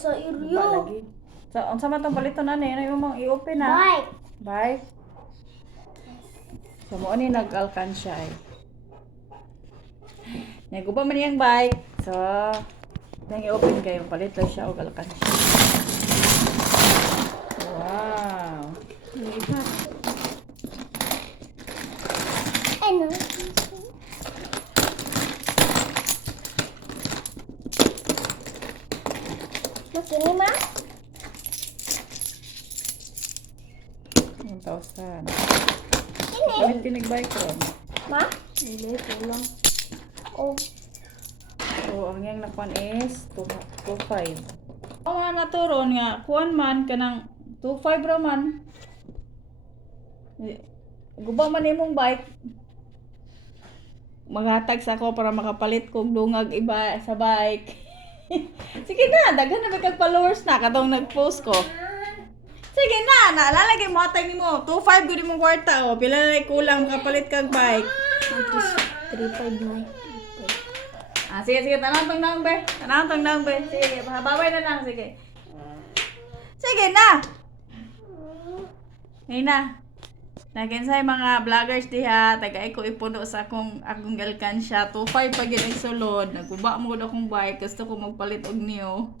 Sa Ba iriyo. lagi. So, unsa man tong paliton ani? Ano yung mong i-open na? Bike. Bike. So, mo ni nag-alkansya ay. Naguba man yung bike. So, nang i-open kayo, palit lang siya o alkansya. Wow. Ano? Makini ma? 1,000. Ini. Palit tinag-bike ron. Ma? Ili, lang. Oh. So, ang yang nakuan is 2.5. O nga naturon nga, kuan man kanang 2.5 ra man. Guba man imong bike. Maghatag sa ako para makapalit kog dungag iba sa bike. Sige na, daghan na ba kag followers na katong nag-post ko. Sige na, nalalagay mo atay nimo. 2.5 gud imong kwarta o. Pila na kulang makapalit kag bike. 359. Sige, tanong tong number. Tanong tong number. Sige, babay na lang, sige. Sige na. Ngayon na. Nakinsay mga vloggers diha, tagay ko ipuno sa akong alkansya. 2.5 pag yun ang sulod. Nagkuba mo akong bike, gusto ko magpalit og new.